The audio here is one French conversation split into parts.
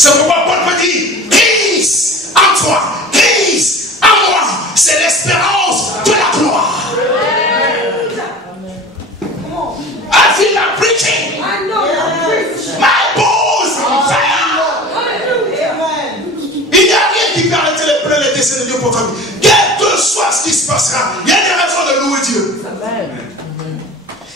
C'est pourquoi Paul peut dire, Christ en toi, Christ en moi, c'est l'espérance de la gloire. I feel like preaching. I know you're preaching. My balls on fire. Il n'y a rien qui peut arrêter les plans et les desseins de Dieu pour ta vie. Quel que soit ce qui se passera, il y a des raisons de louer Dieu.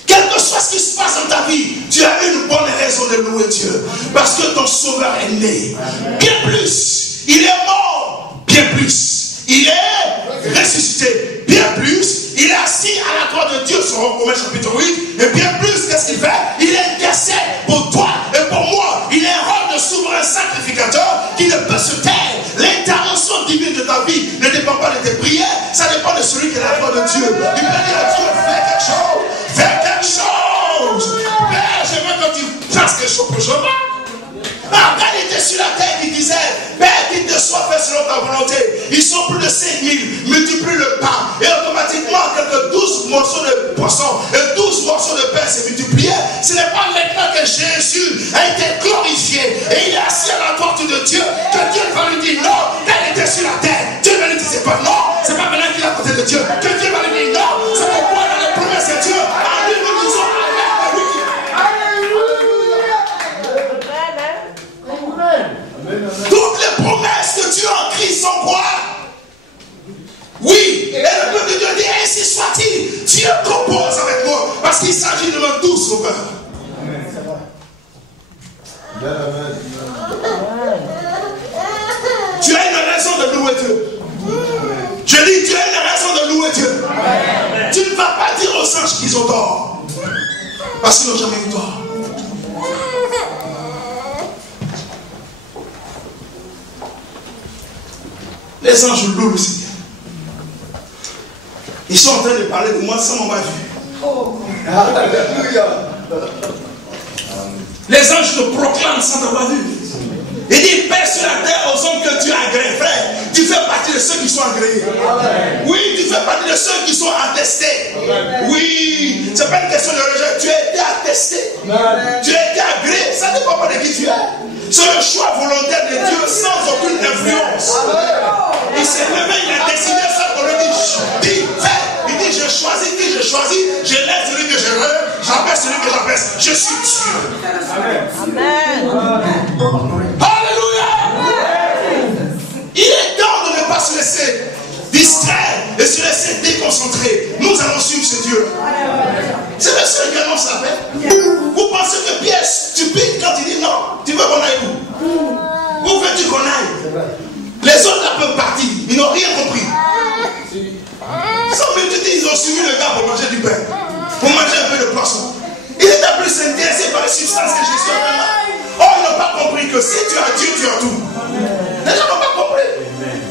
Quel que soit ce qui se passe dans ta vie, tu as une bonne raison de louer Dieu. Parce que ton sauveur est né. Bien plus, il est mort. Bien plus, il est ressuscité. Bien plus, il est assis à la croix de Dieu sur Romains chapitre 8. Et bien plus, qu'est-ce qu'il fait? Il intercède pour toi et pour moi. Il est un rôle de souverain sacrificateur qui ne peut se taire. L'intervention divine de ta vie ne dépend pas de tes prières. Ça dépend de celui qui est à la croix de Dieu. Il peut dire à Dieu, fais quelque chose. Fais quelque chose. Père, je veux que tu fasses quelque chose pour Jehovah. Quand il était sur la terre, il disait, Père, qu'il te soit fait selon ta volonté. Ils sont plus de 5000, multiplie le pain. Et automatiquement, quelques 12 morceaux de poisson et 12 morceaux de pain s'est multiplié. Ce n'est pas maintenant que Jésus a été glorifié et il est assis à la porte de Dieu que Dieu va lui dire non. Quand il était sur la terre, Dieu ne lui disait pas non. C'est pas maintenant qu'il est à côté de Dieu que Dieu va lui dire non. C'est pourquoi dans les promesses de Dieu, en lui nous disons Amen. Toutes les promesses de Dieu en Christ sont quoi? Oui. Et le peuple de Dieu dit ainsi soit-il. Dieu compose avec moi parce qu'il s'agit de notre doux sauveur. Tu as une raison de louer Dieu. Je dis tu as une raison de louer Dieu. Tu ne vas pas dire aux anges qu'ils ont tort parce qu'ils n'ont jamais eu tort. Les anges louent le Seigneur. Ils sont en train de parler de moi sans m'avoir vu. Alléluia. Les anges te proclament sans t'avoir vu. Il dit, Père sur la terre aux hommes que tu as agréés, frère. Tu fais partie de ceux qui sont agréés. Oui, tu fais partie de ceux qui sont attestés. Oui, ce n'est pas une question de rejet. Tu as été attesté. Tu as été agréé. Ça ne dépend pas de qui tu es. C'est le choix volontaire de Dieu sans aucune influence. Il s'est levé, il a décidé ça pour lui dire, fais. Il dit, je choisis qui je choisis, je laisse celui que je relève, j'abaisse celui que j'abaisse. Je suis Dieu. Amen. Alléluia. Il est temps de ne pas se laisser distraire et se laisser déconcentrer. Nous allons suivre ce Dieu. C'est le seul qui annonce la paix. Vous pensez que Pierre est stupide quand il dit non, tu veux qu'on aille où? Où veux-tu qu'on aille? Les autres là peuvent partir, ils n'ont rien compris. Ils ont multiplié, ils ont suivi le gars pour manger du pain, pour manger un peu de poisson. Ils étaient plus intéressés par les substances que Jésus a données. Oh, ils n'ont pas compris que si tu as Dieu, tu as tout. Les gens n'ont pas compris.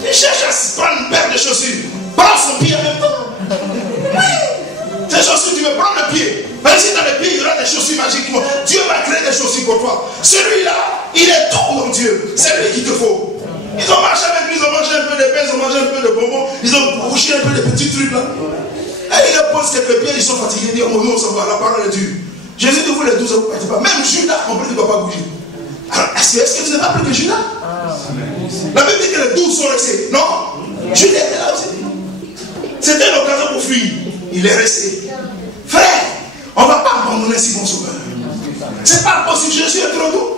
Ils cherchent à se prendre une paire de chaussures. Prends son pied en même temps. Oui. Tes chaussures, tu veux prendre le pied. Même si dans le pied, il y aura des chaussures magiquement. Dieu va créer des chaussures pour toi. Celui-là, il est tout, mon Dieu. C'est lui qu'il te faut. Ils ont marché avec lui, ils ont mangé un peu de pain, ils ont mangé un peu de bonbons, ils ont bouché un peu de petits trucs là. Et il leur pose quelques pieds, ils sont fatigués, ils disent, oh non, ça va, la parole est dure. Jésus dit, vous les 12, vous ne partez pas. Même Judas comprend qu'il ne va pas bouger. Alors, est-ce que tu n'es pas plus que Judas? La Bible dit que les 12 sont restés. Non? Judas était là aussi. C'était l'occasion pour fuir. Il est resté. Frère, on ne va pas abandonner si bon sauveur. C'est pas possible. Jésus est trop doux.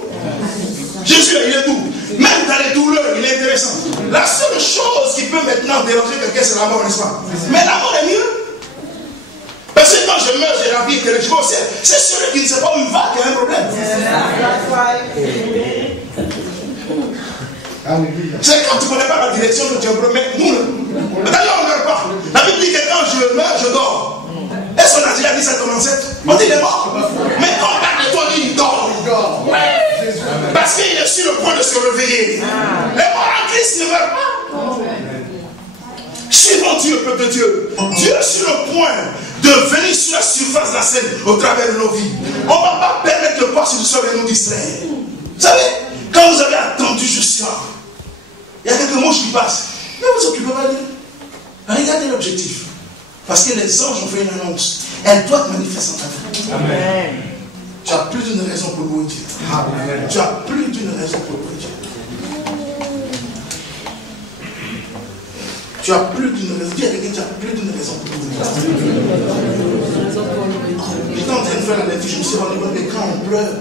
Jésus, il est doux. Même dans les douleurs, il est intéressant. La seule chose qui peut maintenant déranger quelqu'un, c'est la mort, n'est-ce pas? Mais la mort est mieux. Parce que quand je meurs, j'ai la vie que je vais au ciel. C'est celui qui ne sait pas où il va qui a un problème. C'est quand tu ne connais pas la direction que tu as un problème. Nous, d'ailleurs, on ne meurt pas. La Bible dit que quand je meurs, je dors. Est-ce qu'on a déjà dit ça à ton ancêtre? On dit il est mort. Mais quand on parle de toi, on dit il dort. Ouais. Parce qu'il est sur le point de se réveiller. Les morts en Christ ne meurent pas. Suivons Dieu, peuple de Dieu. Dieu est sur le point de venir sur la surface de la scène au travers de nos vies. On ne va pas permettre le poids sur le sol et nous distraire. Vous savez, quand vous avez attendu jusqu'à, il y a quelques mouches qui passent. Ne vous occupez pas d'eux. Regardez l'objectif. Parce que les anges ont fait une annonce. Elle doit te manifester en ta vie. Amen. Tu as plus d'une raison pour louer Dieu. Amen. Tu as plus d'une raison pour louer Dieu. Tu as plus d'une raison. Dis à quelqu'un, tu as plus d'une raison pour pleurer. J'étais en train de faire la lecture, je me suis rendu compte que quand on pleure,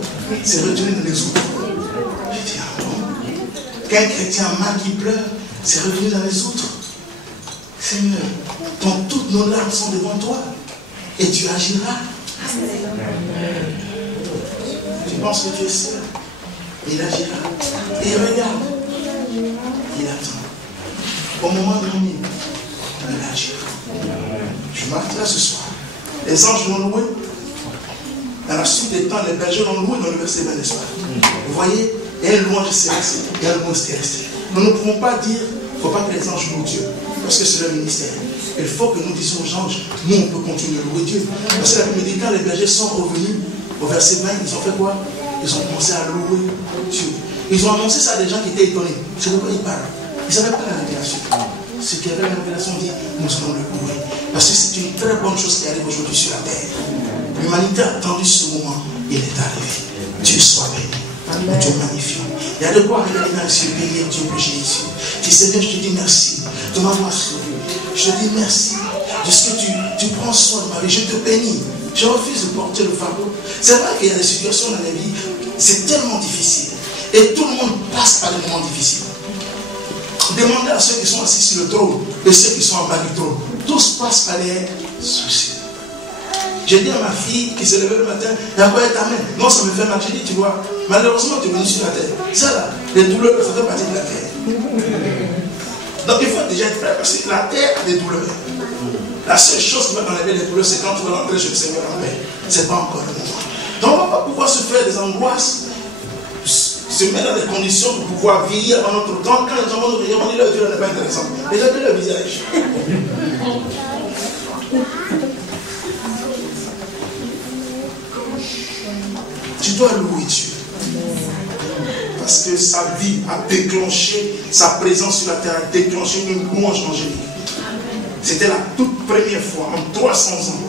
c'est retourné dans les autres. J'ai dit, ah bon? Qu'un chrétien mal qui pleure, c'est retourné dans les autres. Seigneur, toutes nos larmes sont devant toi et tu agiras. Tu penses que tu es seul, il agira. Et regarde, il attend. Au moment de minuit, il agira. Je m'arrête là ce soir. Les anges l'ont loué. Dans la suite des temps, les bergers l'ont loué dans le verset 20, n'est-ce pas? Vous voyez, il y a une louange céleste, il y a une louange terrestre. Nous ne pouvons pas dire, il ne faut pas que les anges louent Dieu, parce que c'est leur ministère. Il faut que nous disions aux anges, nous on peut continuer à louer Dieu. Parce que l'après-midi, quand les bergers sont revenus, au verset 20, ils ont fait quoi? Ils ont commencé à louer Dieu. Ils ont annoncé ça à des gens qui étaient étonnés. C'est pourquoi ils parlent. Ils n'avaient pas la révélation. Ceux qui avaient la révélation dit, nous allons le louer. Parce que c'est une très bonne chose qui arrive aujourd'hui sur la terre. L'humanité a attendu ce moment. Il est arrivé. Dieu soit béni. Dieu magnifique. Il y a de quoi regarder dans ce pays et Dieu pour Jésus. Tu sais bien, je te dis merci de m'avoir sauvé. Je te dis merci de ce que tu prends soin de ma vie. Je te bénis. Je refuse de porter le fardeau. C'est vrai qu'il y a des situations dans la vie, c'est tellement difficile. Et tout le monde passe par des moments difficiles. Demandez à ceux qui sont assis sur le trône et ceux qui sont en bas du trône. Tous passent par des soucis. J'ai dit à ma fille qui se levait le matin, il y a quoi ta main? Non, ça me fait mal. J'ai dit, tu vois, malheureusement, tu es venu sur la terre. Ça là, les douleurs, ça fait partie de la terre. Donc il faut déjà être prêt parce que la terre a des douleurs. La seule chose qui va enlever les douleurs, c'est quand tu vas rentrer chez le Seigneur en paix. Ce n'est pas encore le moment. Donc on ne va pas pouvoir se faire des angoisses, se mettre dans des conditions pour pouvoir vieillir avant notre temps. Quand les gens vont nous dire, on dit leur Dieu n'est pas intéressant. Déjà vu leur visage. Tu dois louer Dieu. Parce que sa vie a déclenché, sa présence sur la terre a déclenché une louange angélique. C'était la toute première fois en 300 ans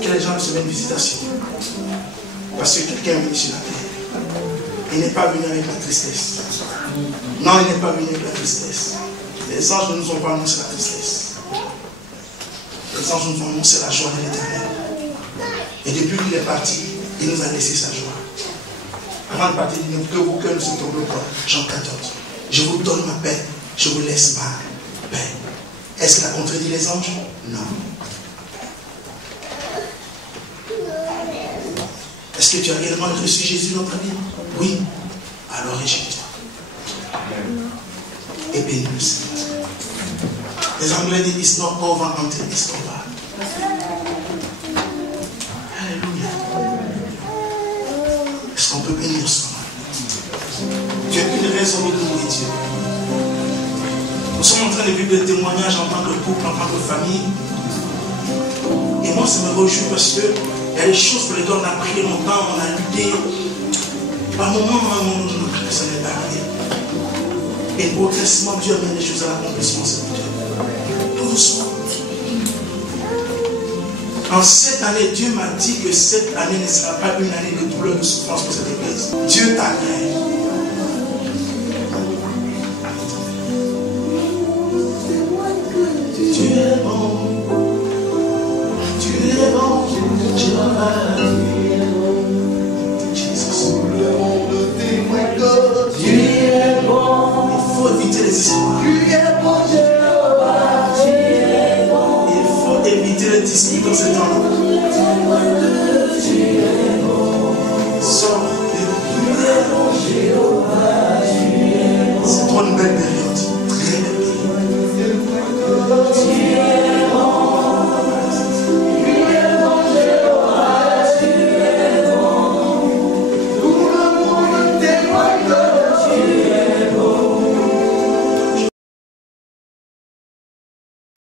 que les gens recevaient une visitation. Parce que quelqu'un est venu sur la terre. Il n'est pas venu avec la tristesse. Non, il n'est pas venu avec la tristesse. Les anges ne nous ont pas annoncé la tristesse. Les anges nous ont annoncé la joie de l'Éternel. Et depuis qu'il est parti, il nous a laissé sa joie. Avant de partir, il dit que vos cœurs ne se troublent pas. Jean 14. Je vous donne ma paix, je vous laisse ma paix. Est-ce qu'il a contredit les anges? Non. Est-ce que tu as réellement reçu Jésus dans ta vie? Oui. Alors réjouis-toi. Et bénis le Seigneur. Les Anglais disent it's not over until it's over. Alléluia. Est-ce qu'on peut bénir son nom? Tu as une raison de louer Dieu. Nous sommes en train de vivre des témoignages en tant que couple, en tant que famille. Et moi, ça me réjouit parce que il y a des choses pour lesquelles on a prié longtemps, on a lutté. Par moments, ça n'est pas arrivé. Et progressivement, Dieu amène les choses à l'accomplissement. Tout doucement. En cette année, Dieu m'a dit que cette année ne sera pas une année de douleur, de souffrance pour cette église. Dieu t'agrée. Tu es bon. Tu es bon. Il faut éviter les histoires. Il faut éviter les disputes dans ce temps. Sors. C'est trop une belle